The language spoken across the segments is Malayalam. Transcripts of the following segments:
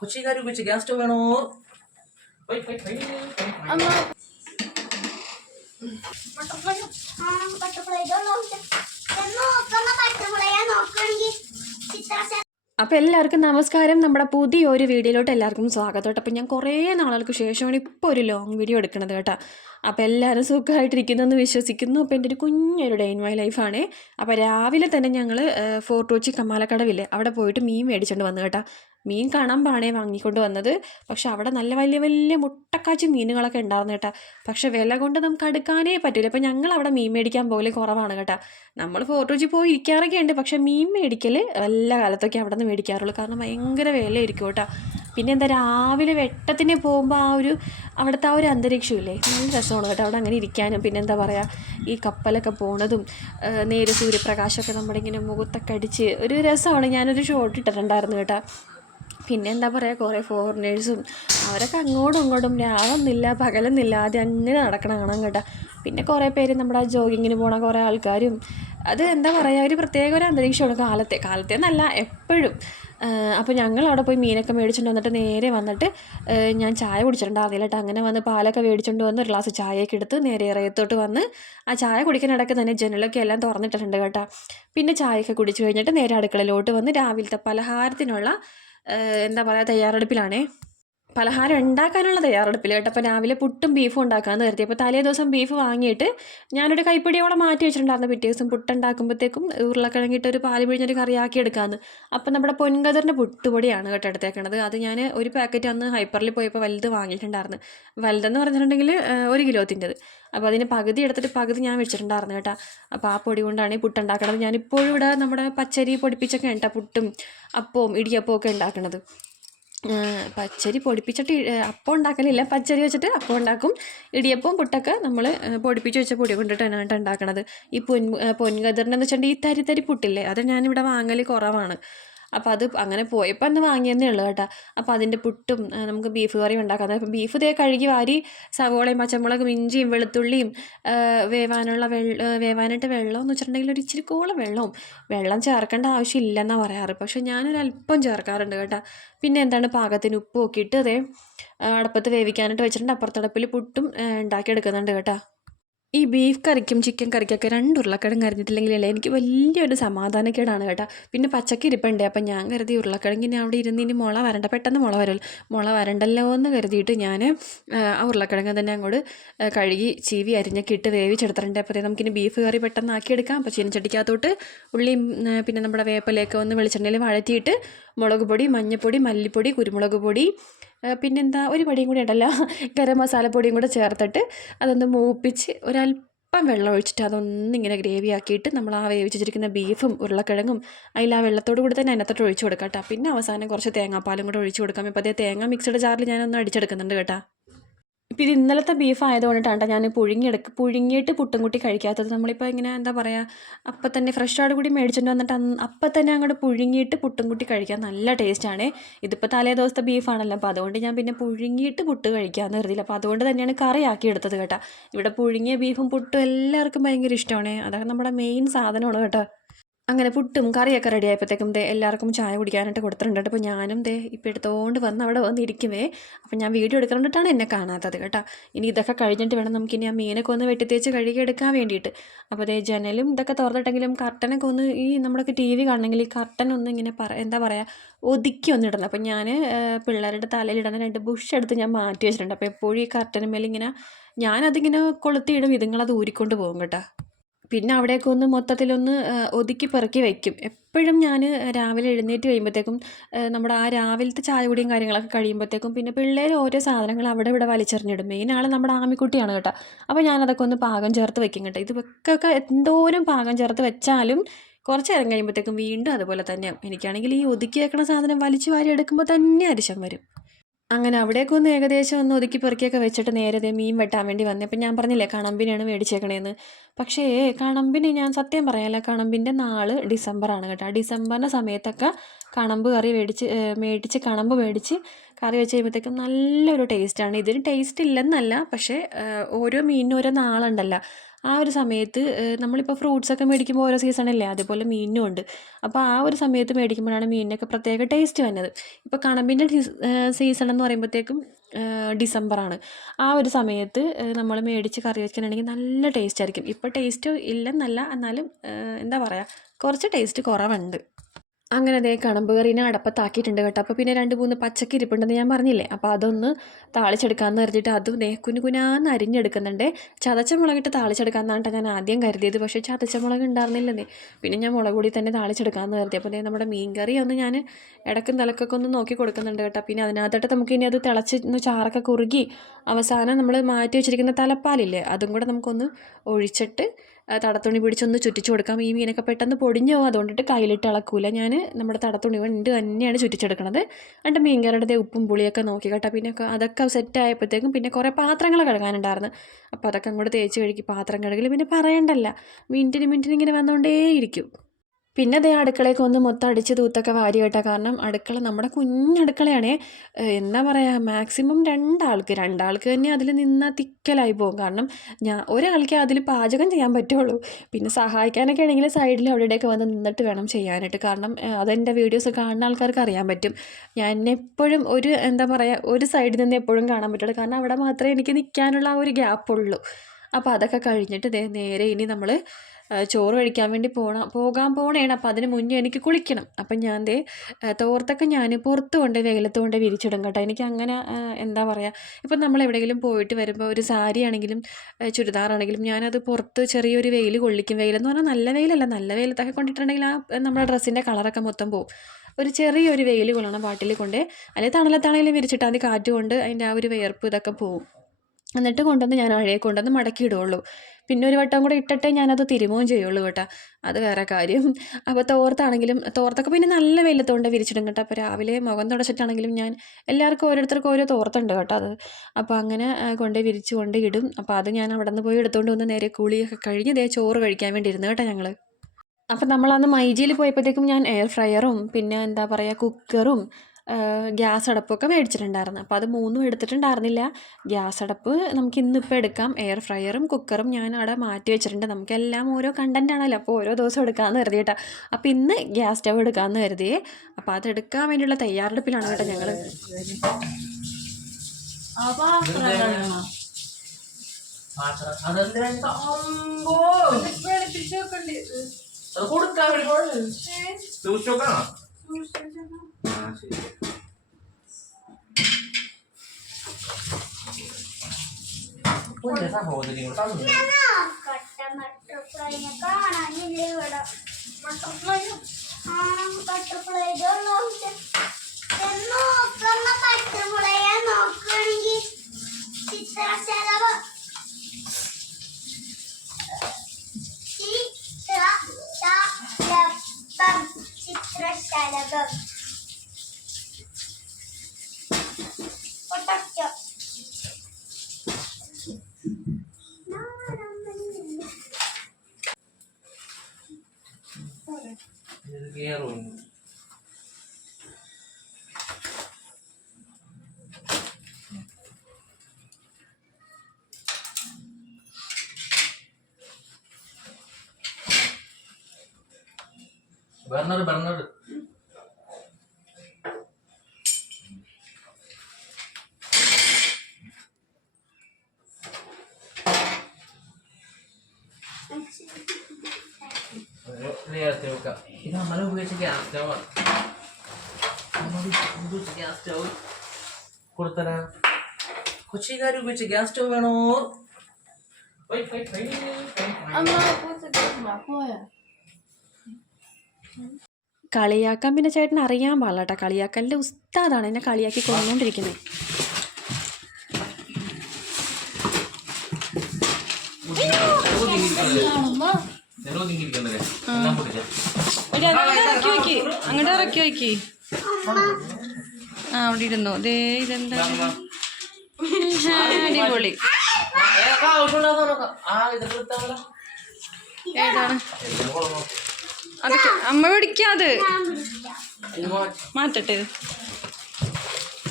കൊച്ചിക്കാർ ഉപയോഗിച്ച് ഗ്യാസ് സ്റ്റവ് വേണോ പോയി, പോയി, പോയി, പോയി. അപ്പോൾ എല്ലാവർക്കും നമസ്കാരം. നമ്മുടെ പുതിയ ഒരു വീഡിയോയിലോട്ട് എല്ലാവർക്കും സ്വാഗതം അപ്പം ഞാൻ കുറേ നാളുകൾക്ക് ശേഷമാണ് ഇപ്പോൾ ഒരു ലോങ് വീഡിയോ എടുക്കുന്നത് കേട്ടോ. അപ്പോൾ എല്ലാവരും സുഖമായിട്ടിരിക്കുന്നു എന്ന് വിശ്വസിക്കുന്നു. അപ്പോൾ എന്റെ ഒരു കുഞ്ഞൊരു ഡേ ഇൻ മൈ ലൈഫാണേ അപ്പോൾ രാവിലെ തന്നെ ഞങ്ങൾ ഫോർട്ട് കൊച്ചി കമാലക്കടവില്ലേ അവിടെ പോയിട്ട് മീൻ മേടിച്ചുകൊണ്ട് വന്നു കേട്ടോ. മീൻ കാണാൻ പാണേ വാങ്ങിക്കൊണ്ട് വന്നത്. പക്ഷെ അവിടെ നല്ല വലിയ വലിയ മുട്ടക്കാച്ചി മീനുകളൊക്കെ ഉണ്ടായിരുന്നു കേട്ടോ. പക്ഷെ വില കൊണ്ട് നമുക്ക് അടുക്കാനേ പറ്റില്ല ഇപ്പം ഞങ്ങൾ അവിടെ മീൻ മേടിക്കാൻ പോലെ കുറവാണ് കേട്ടോ. നമ്മൾ ഫോർട്ട് കൊച്ചി പോയി ഇരിക്കാറൊക്കെ ഉണ്ട്. പക്ഷെ മീൻ മേടിക്കൽ എല്ലാ കാലത്തൊക്കെ അവിടെ നിന്ന് മേടിക്കാറുള്ളൂ. കാരണം ഭയങ്കര വിലയായിരിക്കും കേട്ടോ. പിന്നെ എന്താ രാവിലെ വെട്ടത്തിന് പോകുമ്പോൾ ആ ഒരു അവിടുത്തെ ആ ഒരു അന്തരീക്ഷമില്ലേ? നല്ല രസമാണ് കേട്ടോ അവിടെ അങ്ങനെ ഇരിക്കാനും. പിന്നെ എന്താ പറയുക ഈ കപ്പലൊക്കെ പോണതും നേരെ സൂര്യപ്രകാശമൊക്കെ നമ്മുടെ ഇങ്ങനെ മുഖത്തൊക്കെ അടിച്ച് ഒരു രസമാണ്. ഞാനൊരു ഷോട്ട് ഇട്ടിട്ടുണ്ടായിരുന്നു കേട്ടോ. പിന്നെ എന്താ പറയുക കുറേ ഫോറിനേഴ്സും അവരൊക്കെ അങ്ങോട്ടും ഇങ്ങോട്ടും രാവെന്നില്ല പകലെന്നില്ല ആദ്യം അങ്ങനെ നടക്കണം കാണാൻ കേട്ടോ. പിന്നെ കുറേ പേര് നമ്മുടെ ജോഗിങ്ങിന് പോണ കുറേ ആൾക്കാരും അത് എന്താ പറയുക ഒരു പ്രത്യേക ഒരു അന്തരീക്ഷമാണ് കാലത്തെ കാലത്തെ എന്നല്ല എപ്പോഴും. അപ്പോൾ ഞങ്ങൾ അവിടെ പോയി മീനൊക്കെ മേടിച്ചുകൊണ്ട് വന്നിട്ട് നേരെ വന്നിട്ട് ഞാൻ ചായ കുടിച്ചിട്ടുണ്ടായിരുന്നില്ല കേട്ടോ. അങ്ങനെ വന്ന് പാലൊക്കെ മേടിച്ചുകൊണ്ട് വന്ന് ഒരു ഗ്ലാസ് ചായയൊക്കെ എടുത്ത് നേരെ ഇറയത്തോട്ട് വന്ന് ആ ചായ കുടിക്കാനിടയ്ക്ക് തന്നെ ജനലൊക്കെ എല്ലാം തുറന്നിട്ടിട്ടുണ്ട് കേട്ടോ. പിന്നെ ചായയൊക്കെ കുടിച്ച് കഴിഞ്ഞിട്ട് നേരെ അടുക്കളയിലോട്ട് വന്ന് രാവിലത്തെ പലഹാരത്തിനുള്ള എന്താ പറയുക തയ്യാറെടുപ്പിലാണേ. പലഹാരം ഉണ്ടാക്കാനുള്ള തയ്യാറെടുപ്പിൽ കേട്ടോ. അപ്പോൾ രാവിലെ പുട്ടും ബീഫും ഉണ്ടാക്കാമെന്ന് കരുതി. അപ്പോൾ തലേ ദിവസം ബീഫ് വാങ്ങിയിട്ട് ഞാനൊരു കൈപ്പിടിയോളം മാറ്റി വെച്ചിട്ടുണ്ടായിരുന്നു പിറ്റേ ദിവസം പുട്ടുണ്ടാക്കുമ്പോഴത്തേക്കും ഉരുളക്കിഴങ്ങിട്ട് ഒരു പാൽ പിഴിഞ്ഞൊരു കറിയാക്കി എടുക്കാമെന്ന് അപ്പോൾ നമ്മുടെ പൊൻകതിറിന്റെ പുട്ടുപൊടിയാണ് കേട്ടോ എടുത്തേക്കണത്. അത് ഞാൻ ഒരു പാക്കറ്റ് അന്ന് ഹൈപ്പറിൽ പോയപ്പോൾ വലുത് വാങ്ങിയിട്ടുണ്ടായിരുന്നു. വലുതെന്ന് പറഞ്ഞിട്ടുണ്ടെങ്കിൽ ഒരു കിലോത്തിന്റെത്. അപ്പോൾ അതിന് പകുതി എടുത്തിട്ട് പകുതി ഞാൻ വെച്ചിട്ടുണ്ടായിരുന്നു കേട്ടോ. അപ്പോൾ ആ പൊടി കൊണ്ടാണ് ഈ പുട്ടുണ്ടാക്കണത് ഞാനിപ്പോഴും ഇവിടെ നമ്മുടെ പച്ചരി പൊടിപ്പിച്ചൊക്കെ കേട്ടോ പുട്ടും അപ്പവും ഇടിയപ്പവും ഒക്കെ ഉണ്ടാക്കണത്. പച്ചരി പൊടിപ്പിച്ചിട്ട് അപ്പം ഉണ്ടാക്കലില്ല. പച്ചരി വെച്ചിട്ട് അപ്പം ഉണ്ടാക്കും. ഇടിയപ്പവും പുട്ടൊക്കെ നമ്മൾ പൊടിപ്പിച്ച് വെച്ച പൊടി കൊണ്ടിട്ടാണ് ഉണ്ടാക്കണത്. ഈ പൊൻ പൊൻകതിറിനെന്ന് വെച്ചിട്ടുണ്ടെങ്കിൽ ഈ തരി തരി പുട്ടില്ലേ? അത് ഞാനിവിടെ വാങ്ങൽ കുറവാണ്. അപ്പോൾ അത് അങ്ങനെ പോയപ്പോൾ അന്ന് വാങ്ങിയെന്നേ ഉള്ളൂ കേട്ടോ. അപ്പോൾ അതിന്റെ പുട്ടും നമുക്ക് ബീഫ് കറിയും ഉണ്ടാക്കാം അപ്പോൾ ബീഫ് ഇതേ കഴുകി വാരി സവോളയും പച്ചമുളകും ഇഞ്ചിയും വെളുത്തുള്ളിയും വേവാനുള്ള വെള്ള വേവാനായിട്ട് വെള്ളം എന്ന് വെച്ചിട്ടുണ്ടെങ്കിൽ ഒരു ഇച്ചിരി കോളം വെള്ളവും. വെള്ളം ചേർക്കേണ്ട ആവശ്യമില്ലെന്നാണ് പറയാറ്. പക്ഷേ ഞാനൊരു അല്പം ചേർക്കാറുണ്ട് കേട്ടോ. പിന്നെ എന്താണ് പാകത്തിന് ഉപ്പ് നോക്കിയിട്ട് അതേ അടപ്പത്ത് വേവിക്കാനായിട്ട് വെച്ചിട്ടുണ്ട്. അപ്പുറത്തടപ്പിൽ പുട്ടും ഉണ്ടാക്കിയെടുക്കുന്നുണ്ട് കേട്ടോ. ഈ ബീഫ് കറിക്കും ചിക്കൻ കറിക്കൊക്കെ രണ്ട് ഉരുളക്കിഴങ്ങ് അരിഞ്ഞിട്ടില്ലെങ്കിലല്ലേ എനിക്ക് വലിയൊരു സമാധാനക്കേടാണ് കേട്ടോ. പിന്നെ പച്ചക്ക് ഇരിപ്പുണ്ട്. അപ്പം ഞാൻ കരുതി ഉരുളക്കിഴങ്ങിന് അവിടെ ഇരുന്ന് ഇനി മുള വരണ്ട. പെട്ടെന്ന് മുള വരുമല്ലോ മുള വരണ്ടല്ലോ എന്ന് കരുതിയിട്ട് ഞാൻ ആ ഉരുളക്കിഴങ്ങ് തന്നെ അങ്ങോട്ട് കഴുകി ചീവി അരിഞ്ഞൊക്കെ ഇട്ട് വേവിച്ചെടുത്തിട്ടുണ്ട്. അപ്പോൾ നമുക്കിനി ബീഫ് കറി പെട്ടെന്ന് ആക്കിയെടുക്കാം. അപ്പോൾ ചീനച്ചട്ടിക്കകത്തോട്ട് ഉള്ളിയും പിന്നെ നമ്മുടെ വേപ്പലയൊക്കെ ഒന്ന് വെളിച്ചെണ്ണയിൽ വഴറ്റിയിട്ട് മുളക് പൊടി മഞ്ഞൾപ്പൊടി മല്ലിപ്പൊടി കുരുമുളക് പൊടി പിന്നെന്താ ഒരു പടിയും കൂടി ഉണ്ടല്ലോ ഗരം മസാലപ്പൊടിയും കൂടെ ചേർത്തിട്ട് അതൊന്ന് മൂപ്പിച്ച് ഒരല്പം വെള്ളം ഒഴിച്ചിട്ട് അതൊന്നിങ്ങനെ ഗ്രേവി ആക്കിയിട്ട് നമ്മൾ ആ വേവിച്ചിരിക്കുന്ന ബീഫും ഉരുളക്കിഴങ്ങും അതിൽ ആ വെള്ളത്തോട് കൂടി തന്നെ അതിനകത്തോട്ട് ഒഴിച്ചു കൊടുക്കാം കേട്ടോ. പിന്നെ അവസാനം കുറച്ച് തേങ്ങാപ്പാലും കൂടെ ഒഴിച്ചു കൊടുക്കാം. ഇപ്പോൾ അതേ തേങ്ങ മിക്സഡ് ജാറിൽ ഞാനൊന്ന് അടിച്ചെടുക്കുന്നുണ്ട് കേട്ടോ. ഇപ്പം ഇത് ഇന്നലത്തെ ബീഫ് ആയതുകൊണ്ടിട്ടാണ് ഞാൻ പുഴുങ്ങിയെടുക്ക് പുഴുങ്ങിയിട്ട് പുട്ടും കുട്ടി കഴിക്കാത്തത്. നമ്മളിപ്പോൾ ഇങ്ങനെ എന്താ പറയുക അപ്പം തന്നെ ഫ്രഷോട് കൂടി മേടിച്ചുകൊണ്ട് വന്നിട്ട് അപ്പം തന്നെ അങ്ങോട്ട് പുഴുങ്ങിയിട്ട് പുട്ടും കുട്ടി കഴിക്കാൻ നല്ല ടേസ്റ്റാണ് ഇതിപ്പോൾ തലേ ദിവസത്തെ ബീഫാണല്ലോ അപ്പോൾ അതുകൊണ്ട് ഞാൻ പിന്നെ പുഴുങ്ങിയിട്ട് പുട്ട് കഴിക്കാമെന്ന് കരുതിയില്ല. അപ്പോൾ അതുകൊണ്ട് തന്നെയാണ് കറിയാക്കി എടുത്തത് കേട്ടോ. ഇവിടെ പുഴുങ്ങിയ ബീഫും പുട്ടും എല്ലാവർക്കും ഭയങ്കര ഇഷ്ടമാണ്. അതൊക്കെ നമ്മുടെ മെയിൻ സാധനമാണ് കേട്ടോ. അങ്ങനെ പുട്ടും കറിയൊക്കെ റെഡി ആയപ്പോഴത്തേക്കും ദേ എല്ലാവർക്കും ചായ കുടിക്കാനായിട്ട് കൊടുത്തിട്ടുണ്ട് അപ്പോൾ ഞാനും ദേ ഇപ്പോൾ എടുത്തുകൊണ്ട് വന്ന് അവിടെ വന്നിരിക്കുവേ. അപ്പോൾ ഞാൻ വീഡിയോ എടുക്കാണ്ടിട്ടാണ് എന്നെ കാണാത്തത് കേട്ടോ. ഇനി ഇതൊക്കെ കഴിഞ്ഞിട്ട് വേണം നമുക്കിനി ആ മീനൊക്കെ ഒന്ന് വെട്ടിത്തേച്ച് കഴുകിയെടുക്കാൻ വേണ്ടിയിട്ട്. അപ്പോൾ ദേ ജനലും ഇതൊക്കെ തുറന്നിട്ടെങ്കിലും കർട്ടനൊക്കെ ഒന്ന് ഈ നമ്മളൊക്കെ ടി വി കാണണമെങ്കിൽ ഈ കർട്ടൻ ഒന്ന് ഇങ്ങനെ പറ എന്താ പറയുക ഒതുക്കി ഒന്ന് ഇടണം. അപ്പോൾ ഞാൻ പിള്ളേരുടെ തലയിലിടുന്ന രണ്ട് ബുഷ് എടുത്ത് ഞാൻ മാറ്റി വെച്ചിട്ടുണ്ട്. അപ്പോൾ എപ്പോഴും ഈ കർട്ടന് മേലിങ്ങനെ ഞാനതിങ്ങനെ കൊളുത്തിയിടും ഇതുങ്ങളത് ഊരിക്കൊണ്ട് പോകും കേട്ടോ. പിന്നെ അവിടെയൊക്കെ ഒന്ന് മൊത്തത്തിലൊന്ന് ഒതുക്കി പെറുക്കി വെക്കും. എപ്പോഴും ഞാൻ രാവിലെ എഴുന്നേറ്റ് കഴിയുമ്പോഴത്തേക്കും നമ്മുടെ ആ രാവിലത്തെ ചായ കുടിയും കാര്യങ്ങളൊക്കെ കഴിയുമ്പോഴത്തേക്കും പിന്നെ പിള്ളേർ ഓരോ സാധനങ്ങൾ അവിടെ ഇവിടെ വലിച്ചെറിഞ്ഞിടും. മെയിൻ ആൾ നമ്മുടെ ആമിക്കുട്ടിയാണ് കേട്ടോ. അപ്പോൾ ഞാനതൊക്കെ ഒന്ന് പാകം ചേർത്ത് വെക്കും കേട്ടോ. ഇതൊക്കെ എന്തോരം പാകം ചേർത്ത് വെച്ചാലും കുറച്ച് നേരം കഴിയുമ്പോഴത്തേക്കും വീണ്ടും അതുപോലെ തന്നെ എനിക്കാണെങ്കിൽ ഈ ഒതുക്കി വെക്കണ സാധനം വലിച്ചു വാരി എടുക്കുമ്പോൾ തന്നെ അരിശം വരും. അങ്ങനെ അവിടേക്ക് ഒന്ന് ഏകദേശം ഒന്ന് ഒതുക്കി പെറുക്കിയൊക്കെ വെച്ചിട്ട് നേരത്തെ മീൻ വെട്ടാൻ വേണ്ടി വന്നേ. അപ്പം ഞാൻ പറഞ്ഞില്ലേ കണമ്പിനെയാണ് മേടിച്ചേക്കണേന്ന്. പക്ഷേ കണമ്പിന് ഞാൻ സത്യം പറയാല്ല കണമ്പിന്റെ നാൾ ഡിസംബറാണ് കേട്ടോ. ആ ഡിസംബറിന്റെ സമയത്തൊക്കെ കണമ്പ് കറി മേടിച്ച് മേടിച്ച് കണമ്പ് മേടിച്ച് കറി വെച്ച് കഴിയുമ്പോഴത്തേക്കും നല്ലൊരു ടേസ്റ്റാണ്. ഇതിന് ടേസ്റ്റ് ഇല്ലെന്നല്ല പക്ഷേ ഓരോ മീനിനും ഓരോ നാളുണ്ടല്ലോ. ആ ഒരു സമയത്ത് നമ്മളിപ്പോൾ ഫ്രൂട്ട്സൊക്കെ മേടിക്കുമ്പോൾ ഓരോ സീസണല്ലേ അതേപോലെ മീനും ഉണ്ട്. അപ്പോൾ ആ ഒരു സമയത്ത് മേടിക്കുമ്പോഴാണ് മീനിനൊക്കെ പ്രത്യേക ടേസ്റ്റ് വരുന്നത് ഇപ്പോൾ കണമ്പിന്റെ സീസൺ എന്ന് പറയുമ്പോഴത്തേക്കും ഡിസംബറാണ് ആ ഒരു സമയത്ത് നമ്മൾ മേടിച്ച് കറി വയ്ക്കാനാണെങ്കിൽ നല്ല ടേസ്റ്റ് ആയിരിക്കും. ഇപ്പോൾ ടേസ്റ്റ് ഇല്ലെന്നല്ല എന്നാലും എന്താ പറയുക കുറച്ച് ടേസ്റ്റ് കുറവുണ്ട്. അങ്ങനെ അതേ കണമ്പ് കറീനെ അടപ്പത്താക്കിയിട്ടുണ്ട് കേട്ടോ. അപ്പോൾ പിന്നെ രണ്ട് മൂന്ന് പച്ചക്ക് ഇരിപ്പുണ്ടെന്ന് ഞാൻ പറഞ്ഞില്ലേ? അപ്പോൾ അതൊന്ന് താളിച്ചെടുക്കാമെന്ന് കരുതിയിട്ട് അതും ദേ കുനു കുനാന്ന് അരിഞ്ഞെടുക്കുന്നുണ്ട്. ചതച്ച മുളകിട്ട് താളിച്ചെടുക്കാമെന്നാണ് ട്ടോ ഞാൻ ആദ്യം കരുതിയത്. പക്ഷേ ചതച്ച മുളക് ഉണ്ടായിരുന്നില്ലെന്നേ പിന്നെ ഞാൻ മുളക് കൂടി തന്നെ താളിച്ചെടുക്കാമെന്ന് കരുതി. അപ്പോൾ ദേ നമ്മുടെ മീൻ കറി ഒന്ന് ഞാൻ ഇടക്കും തലക്കൊക്കെ ഒന്ന് നോക്കി കൊടുക്കുന്നുണ്ട് കേട്ടോ. പിന്നെ അതിനകത്തോട്ട് നമുക്ക് ഇനി അത് തിളച്ച് ഒന്ന് ചാറൊക്കെ കുറുകി അവസാനം നമ്മൾ മാറ്റി വെച്ചിരിക്കുന്ന തലപ്പാലില്ലേ? അതും കൂടെ നമുക്കൊന്ന് ഒഴിച്ചിട്ട് തടത്തുണി പിടിച്ചൊന്ന് ചുറ്റിച്ചു കൊടുക്കാം. ഈ മീനൊക്കെ പെട്ടെന്ന് പൊടിഞ്ഞു പോകും അതുകൊണ്ടിട്ട് കയ്യിലിട്ട് ഇളക്കൂല. ഞാൻ നമ്മുടെ തടത്തുണി കൊണ്ട് തന്നെയാണ് ചുറ്റിച്ചെടുക്കണത്. എന്നിട്ട് മീൻകറിയുടെ ഉപ്പും പുളിയൊക്കെ നോക്കി കേട്ടോ. പിന്നെ അതൊക്കെ സെറ്റ് ആയപ്പോഴത്തേക്കും പിന്നെ കുറേ പാത്രങ്ങൾ കഴുകാനുണ്ടായിരുന്നു. അപ്പോൾ അതൊക്കെ അങ്ങോട്ട് തേച്ച് കഴുകി പാത്രം കഴുകൽ പിന്നെ പറയണ്ടല്ല. മിനിറ്റിന് മിനിറ്റിന് ഇങ്ങനെ വന്നുകൊണ്ടേയിരിക്കും പിന്നെ അതേ അടുക്കളയൊക്കെ ഒന്ന് മൊത്തം അടിച്ച് തൂത്തൊക്കെ വാരി കേട്ടോ. കാരണം അടുക്കള നമ്മുടെ കുഞ്ഞടുക്കളയാണേ. എന്താ പറയുക മാക്സിമം രണ്ടാൾക്ക്. രണ്ടാൾക്ക് തന്നെ അതിൽ നിന്നാൽ തിക്കലായി പോകും. കാരണം ഞാൻ ഒരാൾക്ക് അതിൽ പാചകം ചെയ്യാൻ പറ്റുള്ളൂ. പിന്നെ സഹായിക്കാനൊക്കെ ആണെങ്കിൽ സൈഡിൽ അവിടെയൊക്കെ വന്ന് നിന്നിട്ട് വേണം ചെയ്യാനായിട്ട്. കാരണം അതെന്റെ വീഡിയോസ് കാണുന്ന ആൾക്കാർക്ക് അറിയാൻ പറ്റും. ഞാൻ എപ്പോഴും ഒരു എന്താ പറയുക ഒരു സൈഡിൽ നിന്ന് എപ്പോഴും കാണാൻ പറ്റുള്ളൂ. കാരണം അവിടെ മാത്രമേ എനിക്ക് നിൽക്കാനുള്ള ആ ഒരു ഗ്യാപ്പുള്ളൂ അപ്പോൾ അതൊക്കെ കഴിഞ്ഞിട്ട് നേരെ ഇനി നമ്മൾ ചോറ് കഴിക്കാൻ വേണ്ടി പോകണം പോകാൻ പോണേണ്. അപ്പോൾ അതിന് മുന്നേ എനിക്ക് കുളിക്കണം. അപ്പം ഞാൻ ദേ തോർത്തൊക്കെ ഞാൻ പുറത്ത് കൊണ്ട് വെയിലത്ത് കൊണ്ട് വിരിച്ചിടും കേട്ടോ. എനിക്ക് അങ്ങനെ എന്താ പറയുക ഇപ്പം നമ്മൾ എവിടെയെങ്കിലും പോയിട്ട് വരുമ്പോൾ ഒരു സാരി ആണെങ്കിലും ചുരിദാറാണെങ്കിലും ഞാനത് പുറത്ത് ചെറിയൊരു വെയിൽ കൊള്ളിക്കും. വെയിലെന്ന് പറഞ്ഞാൽ നല്ല വെയിലല്ല. നല്ല വെയിലത്തൊക്കെ കൊണ്ടിട്ടുണ്ടെങ്കിൽ ആ നമ്മുടെ ഡ്രസ്സിന്റെ കളറൊക്കെ മൊത്തം പോകും ഒരു ചെറിയൊരു വെയിൽ കൊള്ളണം പാട്ടിൽ കൊണ്ട് അല്ലെങ്കിൽ തണലത്താണെങ്കിലും വിരിച്ചിട്ടാൽ മതി കാറ്റ് കൊണ്ട് അതിന്റെ ആ ഒരു വിയർപ്പ് ഇതൊക്കെ പോവും. എന്നിട്ട് കൊണ്ടുവന്ന് ഞാൻ അഴയെ കൊണ്ടുവന്ന് മടക്കി ഇടുകയുള്ളൂ പിന്നെ ഒരു വട്ടം കൂടെ ഇട്ടിട്ടേ ഞാനത് തിരുമുകയും ചെയ്യുള്ളൂ കേട്ടോ. അത് വേറെ കാര്യം. അപ്പോൾ തോർത്താണെങ്കിലും തോർത്തൊക്കെ പിന്നെ നല്ല വെയിലത്തോണ്ട് വിരിച്ചിടും കേട്ടോ. അപ്പോൾ രാവിലെ മുഖം തുടച്ചിട്ടാണെങ്കിലും ഞാൻ എല്ലാവർക്കും ഓരോരുത്തർക്കും ഓരോ തോർത്തുണ്ട് കേട്ടോ അത്. അപ്പോൾ അങ്ങനെ കൊണ്ടേ വിരിച്ച് കൊണ്ട് ഇടും. അപ്പോൾ അത് ഞാൻ അവിടെ നിന്ന് പോയി എടുത്തുകൊണ്ട് വന്ന് നേരെ കുളിയൊക്കെ കഴിഞ്ഞ് ദേ ചോറ് കഴിക്കാൻ വേണ്ടി ഇരുന്നു കേട്ടോ ഞങ്ങൾ അപ്പം നമ്മളന്ന് മൈജിയിൽ പോയപ്പോഴത്തേക്കും ഞാൻ എയർ ഫ്രയറും പിന്നെ എന്താ പറയുക കുക്കറും ഗ്യാസ് അടപ്പൊക്കെ മേടിച്ചിട്ടുണ്ടായിരുന്നു. അപ്പോൾ അത് മൂന്നും എടുത്തിട്ടുണ്ടായിരുന്നില്ല. ഗ്യാസ് അടപ്പ് നമുക്ക് ഇന്നിപ്പോൾ എടുക്കാം. എയർ ഫ്രയറും കുക്കറും ഞാൻ അവിടെ മാറ്റി വെച്ചിട്ടുണ്ട്. നമുക്കെല്ലാം ഓരോ കണ്ടന്റ് ആണല്ലോ. അപ്പോൾ ഓരോ ദിവസം എടുക്കാമെന്ന് കരുതി കേട്ടോ. അപ്പോൾ ഇന്ന് ഗ്യാസ് സ്റ്റവ് എടുക്കാമെന്ന് കരുതിയേ അപ്പോൾ അത് എടുക്കാൻ വേണ്ടിയുള്ള തയ്യാറെടുപ്പിലാണ് കേട്ടോ ഞങ്ങൾ കൊടുക്കാൻ വേണ്ടി പോയത്. സൂക്ഷിച്ച് നോക്കണോ ആ ശരി കുഞ്ഞ സഹോദരി കൂടെ തന്നു. ബട്ടർഫ്ലൈനെ കാണാനില്ല ഇവിടെ ബട്ടർഫ്ലൈ ആ ബട്ടർഫ്ലൈ ഇത് കേറും. ബർണർ കൊടുത്തരാ. കൊച്ചിക്കാർ ഉപയോഗിച്ച ഗ്യാസ് സ്റ്റവ് വേണോ. കളിയാക്കാൻ പിന്നെ ചേട്ടൻ അറിയാൻ പാടില്ല കേട്ടോ കളിയാക്കലിന്റെ ഉസ്താദാണ് എന്നെ കളിയാക്കി കൊണ്ടുകൊണ്ടിരിക്കുന്നത് അങ്ങോട്ട് ഇറക്കി വെക്കി. ആ അവിടെ ഇരുന്നു ദേ ഇതെന്താ അടിപൊളി. ഏതാണ്. അതൊക്കെ അമ്മ പിടിക്കാത്. മാറ്റട്ടെ ഇത്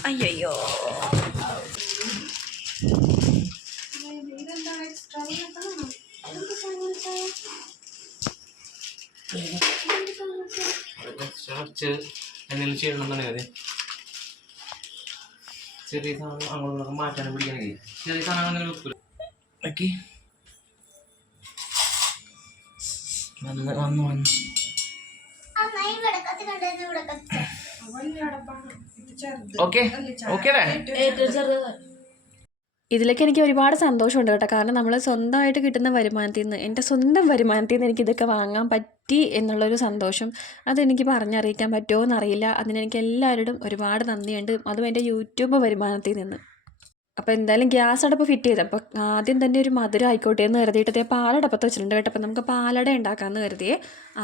അയ്യോ എന്തെങ്കിലും എന്നാണ് മതി ചെറിയ സാധനം അങ്ങോട്ടൊക്കെ മാറ്റാനും പിടിക്കാനൊക്കെ ചെറിയ സാധനം അങ്ങനെ വെക്കൂല. ഓക്കെ വന്ന് വന്ന് വന്ന്. ഇതിലൊക്കെ എനിക്ക് ഒരുപാട് സന്തോഷമുണ്ട് കേട്ടോ. കാരണം നമ്മൾ സ്വന്തമായിട്ട് കിട്ടുന്ന വരുമാനത്തിൽ നിന്ന് എന്റെ സ്വന്തം വരുമാനത്തിൽ നിന്ന് എനിക്ക് ഇതൊക്കെ വാങ്ങാൻ പറ്റി എന്നുള്ളൊരു സന്തോഷം. അതെനിക്ക് പറഞ്ഞറിയിക്കാൻ പറ്റുമോ എന്നറിയില്ല. അതിനെനിക്ക് എല്ലാവരോടും ഒരുപാട് നന്ദിയുണ്ട്. അതും എന്റെ യൂട്യൂബ് വരുമാനത്തിൽ നിന്ന്. അപ്പോൾ എന്തായാലും ഗ്യാസ് അടപ്പ് ഫിറ്റ് ചെയ്ത്. അപ്പോൾ ആദ്യം തന്നെ ഒരു മധുരം ആയിക്കോട്ടെ എന്ന് കരുതിയിട്ട് പാലടപ്പത്ത് വെച്ചിട്ടുണ്ട് കേട്ടോ. അപ്പോൾ നമുക്ക് പാലട ഉണ്ടാക്കാമെന്ന് കരുതിയേ.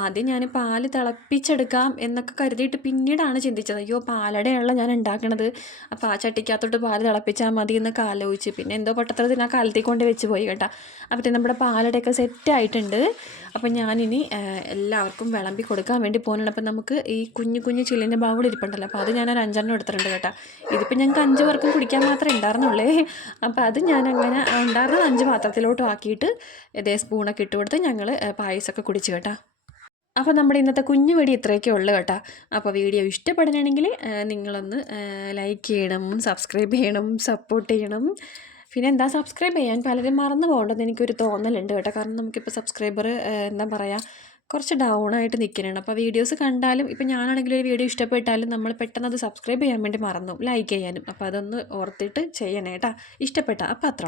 ആദ്യം ഞാൻ പാൽ തിളപ്പിച്ചെടുക്കാം എന്നൊക്കെ കരുതിയിട്ട് പിന്നീടാണ് ചിന്തിച്ചത്. അയ്യോ പാലടയാണല്ലോ ഞാൻ ഉണ്ടാക്കണത്. അപ്പോൾ ആ ചട്ടിക്കകത്തോട്ട് പാൽ തിളപ്പിച്ചാൽ മതി എന്നൊക്കെ ആലോചിച്ച് പിന്നെ എന്തോ പൊട്ടത്തരത്തിന് ആ കാലത്തിൽ കൊണ്ട് വെച്ച് പോയി കേട്ടോ. അപ്പോൾ നമ്മുടെ പാലടയൊക്കെ സെറ്റായിട്ടുണ്ട് അപ്പോൾ ഞാനിനി എല്ലാവർക്കും വിളമ്പി കൊടുക്കാൻ വേണ്ടി പോകുന്നുണ്ട് അപ്പോൾ നമുക്ക് ഈ കുഞ്ഞു കുഞ്ഞു ചില്ലിന്റെ ബാവുകൾ ഇരിപ്പുണ്ടല്ലോ. അപ്പോൾ അത് ഞാനൊരു അഞ്ചെണ്ണം എടുത്തിട്ടുണ്ട് കേട്ടോ. ഇതിപ്പോൾ ഞങ്ങൾക്ക് അഞ്ച് പേർക്കും കുടിക്കാൻ മാത്രമേ ഉണ്ടായിരുന്നുള്ളേ. അപ്പോൾ അത് ഞാൻ അങ്ങനെ ഉണ്ടായിരുന്നത് അഞ്ച് പാത്രത്തിലോട്ടും ആക്കിയിട്ട് ഇതേ സ്പൂണൊക്കെ ഇട്ട് കൊടുത്ത് ഞങ്ങൾ പായസമൊക്കെ കുടിച്ചു കേട്ടോ. അപ്പോൾ നമ്മുടെ ഇന്നത്തെ കുഞ്ഞു വീഡിയോ ഇത്രയൊക്കെ ഉള്ളു കേട്ടോ. അപ്പോൾ വീഡിയോ ഇഷ്ടപ്പെടുകയാണെങ്കിൽ നിങ്ങളൊന്ന് ലൈക്ക് ചെയ്യണം സബ്സ്ക്രൈബ് ചെയ്യണം സപ്പോർട്ട് ചെയ്യണം. പിന്നെ എന്താ സബ്സ്ക്രൈബ് ചെയ്യാൻ പലരും മറന്നു പോകേണ്ടത് എനിക്കൊരു തോന്നലുണ്ട് കേട്ടോ. കാരണം നമുക്കിപ്പോൾ സബ്സ്ക്രൈബർ എന്താ പറയുക കുറച്ച് ഡൗൺ ആയിട്ട് നിൽക്കുന്നുണ്ട്. അപ്പോൾ വീഡിയോസ് കണ്ടാലും ഇപ്പോൾ ഞാനാണെങ്കിലും ഒരു വീഡിയോ ഇഷ്ടപ്പെട്ടാലും നമ്മൾ പെട്ടെന്ന് അത് സബ്സ്ക്രൈബ് ചെയ്യാൻ വേണ്ടി മറന്നു. ലൈക്ക് ചെയ്യാനും. അപ്പോൾ അതൊന്ന് ഓർത്തിട്ട് ചെയ്യണേട്ടാ ഇഷ്ടപ്പെട്ട. അപ്പോൾ അത്ര